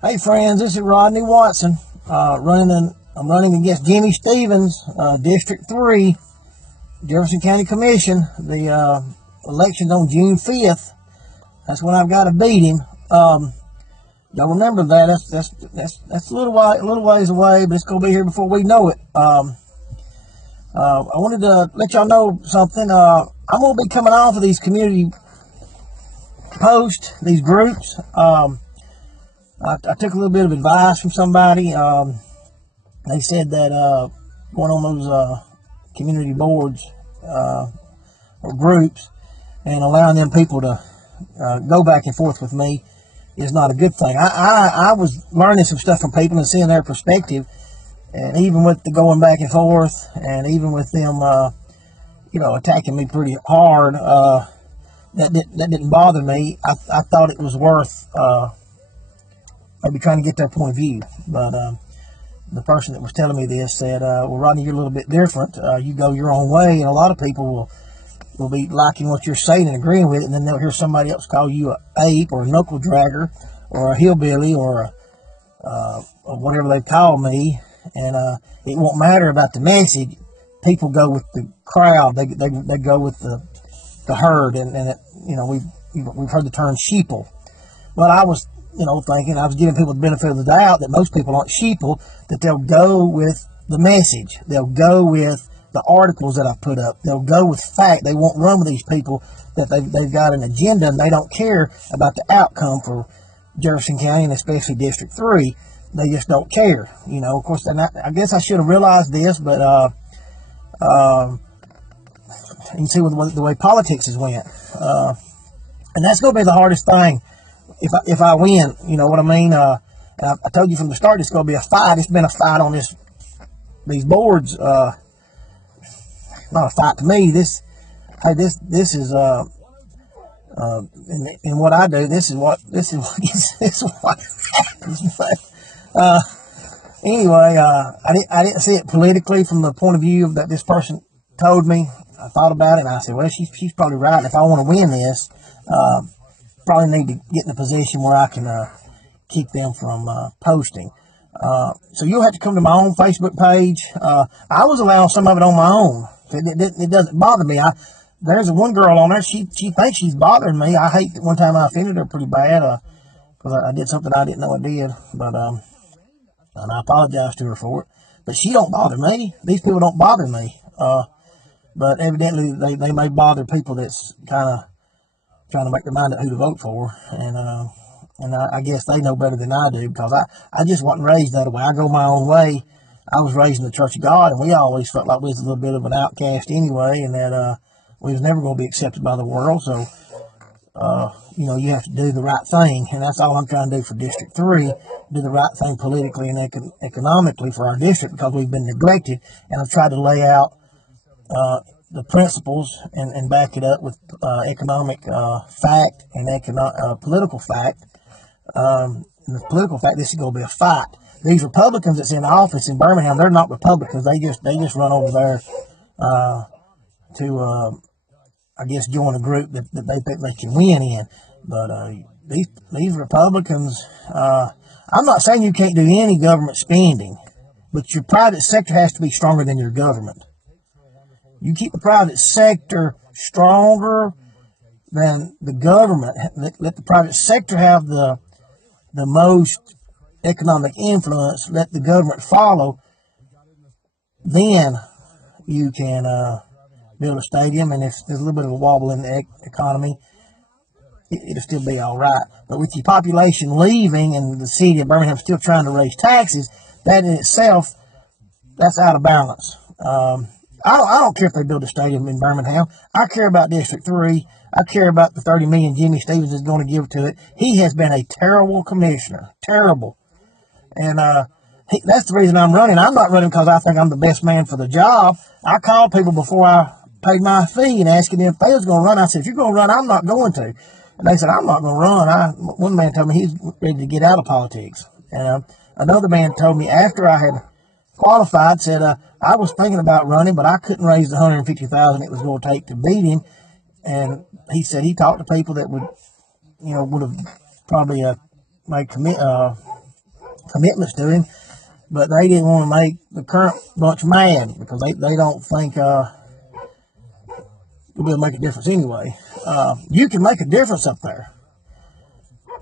Hey friends, this is Rodney Watson. I'm running against Jimmy Stevens, District 3, Jefferson County Commission. The election's on June 5th. That's when I've got to beat him. Y'all remember that? That's a little ways away, but it's gonna be here before we know it. I wanted to let y'all know something. I'm gonna be coming off of these community posts, these groups. I took a little bit of advice from somebody. They said that going on those community boards or groups and allowing them people to go back and forth with me is not a good thing. I was learning some stuff from people and seeing their perspective, and even with the going back and forth, and even with them, attacking me pretty hard, that didn't bother me. I thought it was worth maybe trying to get their point of view. But the person that was telling me this said, well, Rodney, you're a little bit different. You go your own way, and a lot of people will be liking what you're saying and agreeing with it, and then they'll hear somebody else call you a ape or a knuckle dragger or a hillbilly or whatever they call me, and it won't matter about the message. People go with the crowd. They go with the herd, and we've heard the term sheeple. Well, I was thinking, I was giving people the benefit of the doubt that most people aren't sheeple, that they'll go with the message. They'll go with the articles that I put up. They'll go with fact. They won't run with these people that they've got an agenda and they don't care about the outcome for Jefferson County and especially District 3. They just don't care. Of course, and I guess I should have realized this, but you can see the way politics has went. And that's going to be the hardest thing if I win, you know what I mean? And I told you from the start it's going to be a fight. It's been a fight on these boards. Not a fight to me. This is in what I do. This is what happens. But anyway, I didn't see it politically from the point of view that this person told me. I thought about it and I said, well, she's probably right. If I want to win this, probably need to get in a position where I can keep them from posting. So you'll have to come to my own Facebook page. I was allowing some of it on my own. It doesn't bother me. There's one girl on there. She thinks she's bothering me. I hate that one time I offended her pretty bad because I did something I didn't know I did. But and I apologize to her for it. But she don't bother me. These people don't bother me. But evidently they may bother people that's kind of trying to make their mind up who to vote for, and I guess they know better than I do, because I just wasn't raised that way. I go my own way. I was raised in the Church of God, and we always felt like we was a little bit of an outcast anyway, and that we was never going to be accepted by the world. So you have to do the right thing, and that's all I'm trying to do for District 3, do the right thing politically and economically for our district, because we've been neglected, and I've tried to lay out the principles and back it up with economic fact and political fact. The political fact, this is going to be a fight. These Republicans that's in office in Birmingham, they're not Republicans. They just run over there to I guess join a group that they think they can win in. But these Republicans, I'm not saying you can't do any government spending, but your private sector has to be stronger than your government. You keep the private sector stronger than the government. Let the private sector have the most economic influence. Let the government follow. Then you can build a stadium, and if there's a little bit of a wobble in the economy, it'll still be all right. But with your population leaving and the city of Birmingham still trying to raise taxes, that in itself, that's out of balance. I don't care if they build a stadium in Birmingham. I care about District 3. I care about the $30 million Jimmy Stevens is going to give to it. He has been a terrible commissioner. Terrible. And that's the reason I'm running. I'm not running because I think I'm the best man for the job. I called people before I paid my fee and asking them if they was going to run. I said, if you're going to run, I'm not going to. And they said, I'm not going to run. One man told me he's ready to get out of politics. And another man told me after I had qualified, said, I was thinking about running, but I couldn't raise the $150,000 it was going to take to beat him. And he said he talked to people that would have probably made commitments to him, but they didn't want to make the current bunch mad because they don't think it'll make a difference anyway. You can make a difference up there,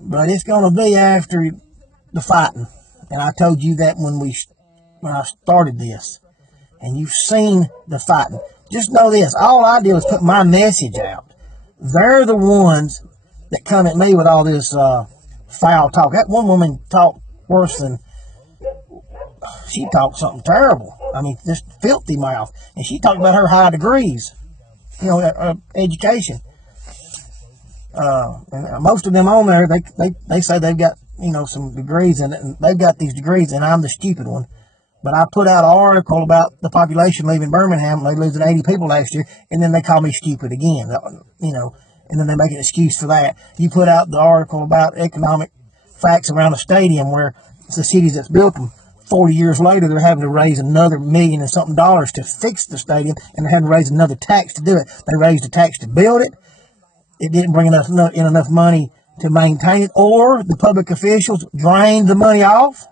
but it's going to be after the fighting. And I told you that when I started this, and you've seen the fighting. Just know this: all I did was put my message out. They're the ones that come at me with all this foul talk. That one woman talked worse than, she talked something terrible. I mean, just filthy mouth. And she talked about her high degrees, education. And most of them on there, they say they've got, some degrees in it, and they've got these degrees, and I'm the stupid one. But I put out an article about the population leaving Birmingham. They losing 80 people last year, and then they call me stupid again, and then they make an excuse for that. You put out the article about economic facts around a stadium where the cities that's built them, 40 years later, they're having to raise another $1 million and something to fix the stadium, and they're having to raise another tax to do it. They raised the tax to build it. It didn't bring enough money to maintain it, or the public officials drained the money off,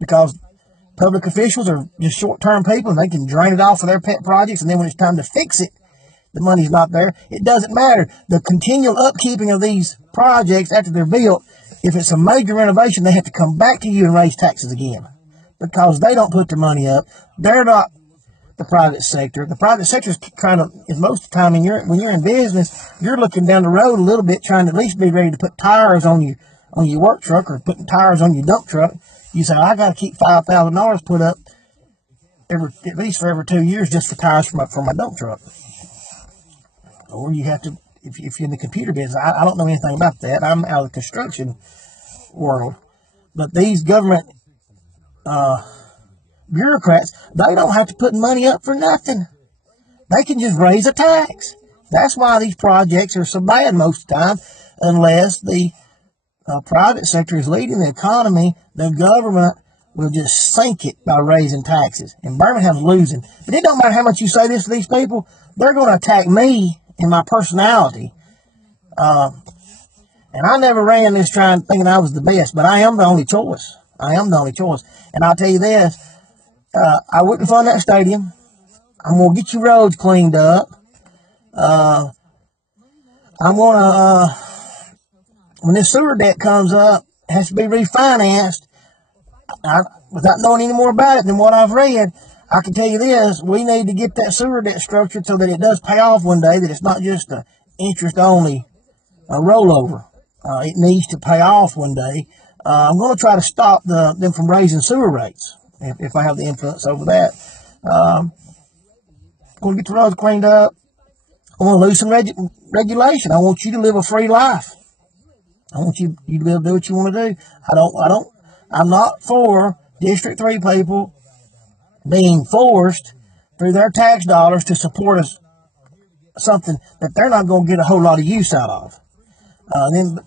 because public officials are just short-term people and they can drain it off for their pet projects, and then when it's time to fix it, the money's not there. It doesn't matter. The continual upkeeping of these projects after they're built, if it's a major renovation, they have to come back to you and raise taxes again because they don't put their money up. They're not the private sector. The private sector is most of the time when you're in business, you're looking down the road a little bit, trying to at least be ready to put tires on your work truck or putting tires on your dump truck. You say, I got to keep $5,000 put up at least for every 2 years just for tires for my dump truck. Or you have to, if you're in the computer business, I don't know anything about that. I'm out of the construction world. But these government bureaucrats, they don't have to put money up for nothing. They can just raise a tax. That's why these projects are so bad most of the time, unless the private sector is leading the economy. The government will just sink it by raising taxes. And Birmingham's losing. But it don't matter how much you say this to these people, they're going to attack me and my personality. And I never ran this thinking I was the best, but I am the only choice. And I'll tell you this, I wouldn't fund that stadium. I'm going to get your roads cleaned up. I'm going to, when this sewer debt comes up, it has to be refinanced. Without knowing any more about it than what I've read, I can tell you this: we need to get that sewer debt structured so that it does pay off one day, that it's not just an interest-only rollover. It needs to pay off one day. I'm going to try to stop them from raising sewer rates if I have the influence over that. I'm going to get the roads cleaned up. I want to loosen regulation. I want you to live a free life. I want you to be able to do what you want to do. I'm not for District 3 people being forced through their tax dollars to support something that they're not going to get a whole lot of use out of. Then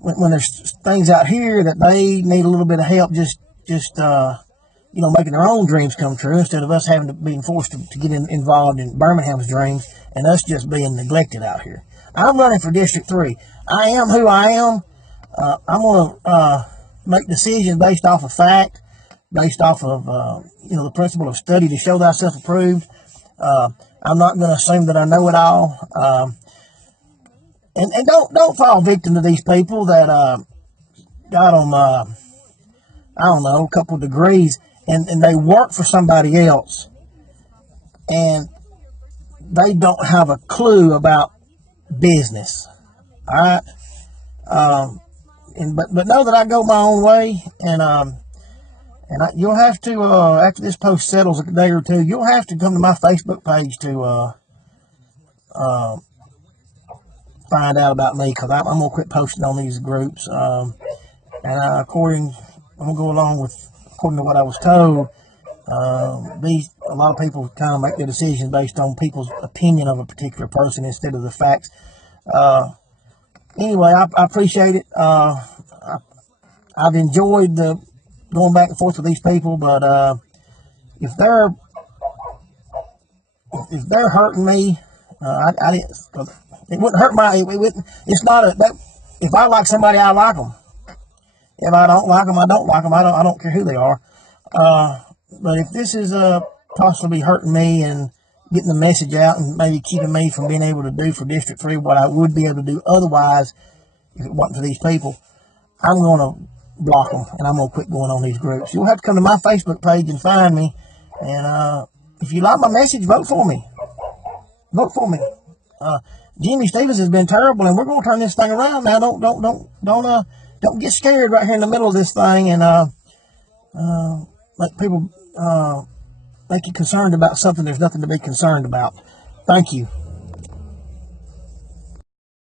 when there's things out here that they need a little bit of help, just making their own dreams come true, instead of us having to being forced to get involved in Birmingham's dreams and us just being neglected out here. I'm running for District 3. I am who I am. I'm going to make decisions based off of fact, based off of the principle of study to show thyself approved. I'm not going to assume that I know it all. And don't fall victim to these people that got them a couple of degrees and they work for somebody else and they don't have a clue about business. All right. But know that I go my own way, and you'll have to after this post settles a day or two, you'll have to come to my Facebook page to find out about me, because I'm gonna quit posting on these groups. And I'm gonna go along with according to what I was told. A lot of people kind of make their decisions based on people's opinion of a particular person instead of the facts. Anyway, I appreciate it. I've enjoyed going back and forth with these people, but if they're hurting me, I didn't. It wouldn't hurt my. It wouldn't. It's not if I like somebody, I like them. If I don't like them, I don't like them. I don't care who they are. But if this is possibly hurting me and getting the message out and maybe keeping me from being able to do for District 3 what I would be able to do otherwise if it wasn't for these people, I'm going to block them and I'm going to quit going on these groups. You'll have to come to my Facebook page and find me. And if you like my message, vote for me. Vote for me. Jimmy Stevens has been terrible, and we're going to turn this thing around now. Don't get scared right here in the middle of this thing and let people make you concerned about something there's nothing to be concerned about. Thank you.